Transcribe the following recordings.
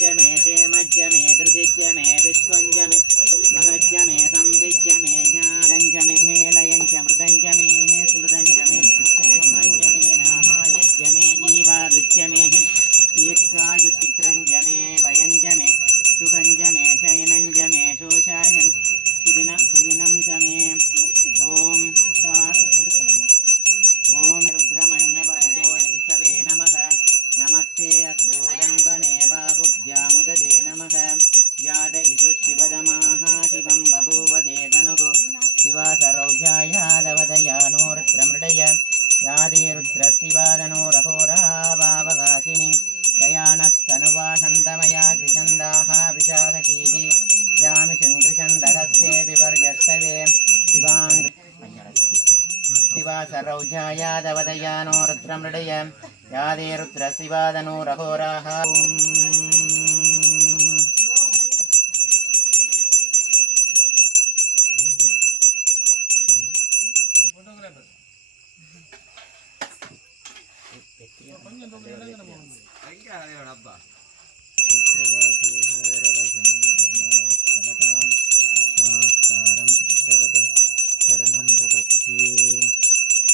मे क्षेमज्य मे धृतिज्य मे विश्वञ्ज मे महज्य मे संविज्य मे ज्ञानञ्ज मे हेलयञ्च मृदञ्ज मे स्मृदञ्ज मे यक्ष्मञ्ज मे नामायज्य मे जीवादुच्य मे दीर्घायुतिक्रञ्ज मे भयञ्ज मे सुखञ्ज मे शयनञ्ज मे शोषाय मे सुदिनं च मे ॐ रुद्रमण्यव उदोदयिसवे नमः नमस्ते अस्तोदन्वने बाहुभ्यामुददे नमः याद इषु शिवदमाः शिवं बभूवदे धनुः शिवा सरौजायादवदयानो रुद्रमृडय यादे रुद्रशिवादनो रहोरा वावगाशिनि दयानस्तनुवा शन्तमया कृशन्दाः विशाखशीः यामि शङ्कृशन्दहस्ते विवर्जस्तवे शिवाङ्ग शिवा सरौजायादवदयानो रुद्रमृडय यादे रुद्रशिवादनो रहोराः शरणं प्रपद्ये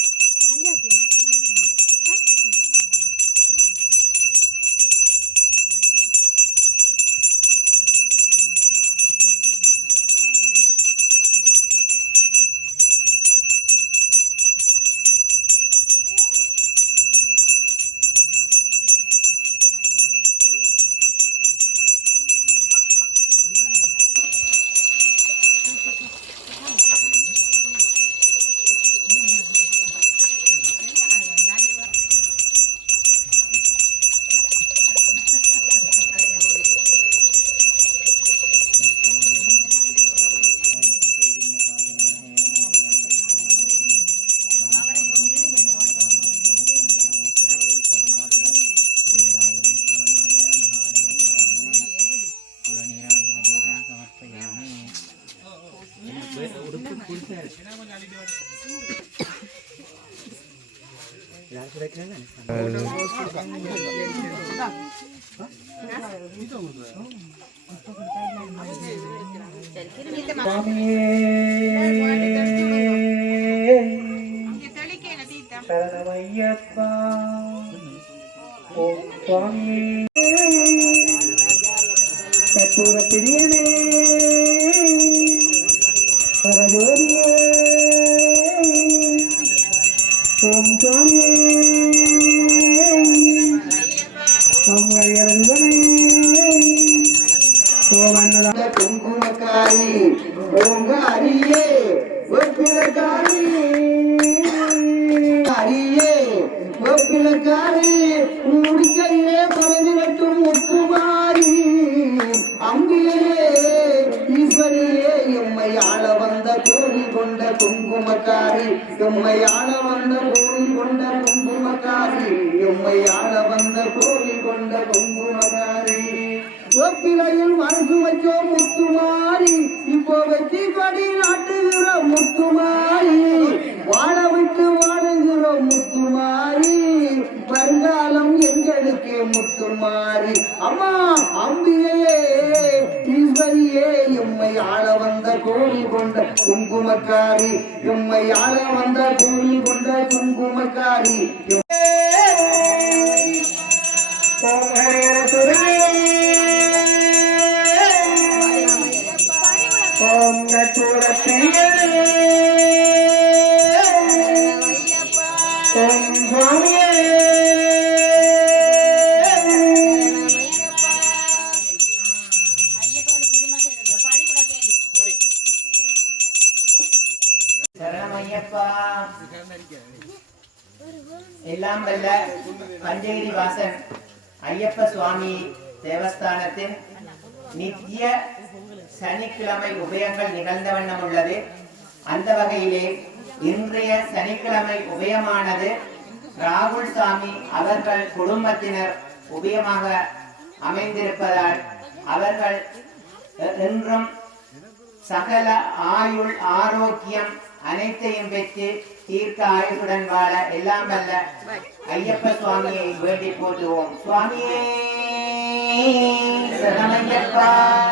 शरणमय्यप्पा ओम स्वामी कपूर प्रियने परजोरिये ओम स्वामी ओम गयरंजने ओमन्नदा कुंकुमकारी ओम गारिये वक्रकारी முடிக்கையே பரவிரட்டும் முத்துமாரி அம்பியே ஈஸ்வரியே எம்மை ஆள வந்த கோரி கொண்ட குங்குமக்காரி எம்மை ஆள வந்த கோரி கொண்ட குங்குமக்காரி எம்மை ஆள வந்த கோரி கொண்ட குங்குமக்காரி ஒப்பிலையில் மனசு வச்சோம் முத்துமாரி இப்போ வெற்றி கொடி நாட்டுகிற முத்துமாரி வாழ விட்டு வாழுகிறோம் முத்துமாரி வருங்காலம் எங்களுக்கு முத்துமாரி அம்மா அம்பியே ஈஸ்வரியே எம்மை ஆள வந்த கோரி கொண்ட குங்குமக்காரி எம்மை ஆள வந்த கோரி கொண்ட குங்குமக்காரி ஓம் நச்சூரப்பிரியே ஓம் சுவாமியே சரணமையப்பா எல்லாம் வல்ல பஞ்சகிரி வாசன் ஐயப்ப சுவாமி தேவஸ்தானத்தின் நித்திய சனிக்கிழமை உபயங்கள் நிகழ்ந்த வண்ணம் உள்ளது. அந்த வகையிலே இன்றைய சனிக்கிழமை உபயமானது ராகுல் சாமி அவர்கள் குடும்பத்தினர் உபயமாக அமைந்திருப்பதால் அவர்கள் என்றும் சகல ஆயுள் ஆரோக்கியம் அனைத்தையும் பெற்று தீர்க்க ஆயுளுடன் வாழ எல்லாம் வல்ல ஐயப்ப சுவாமியை வேண்டி போற்றுவோம். சுவாமியே देवा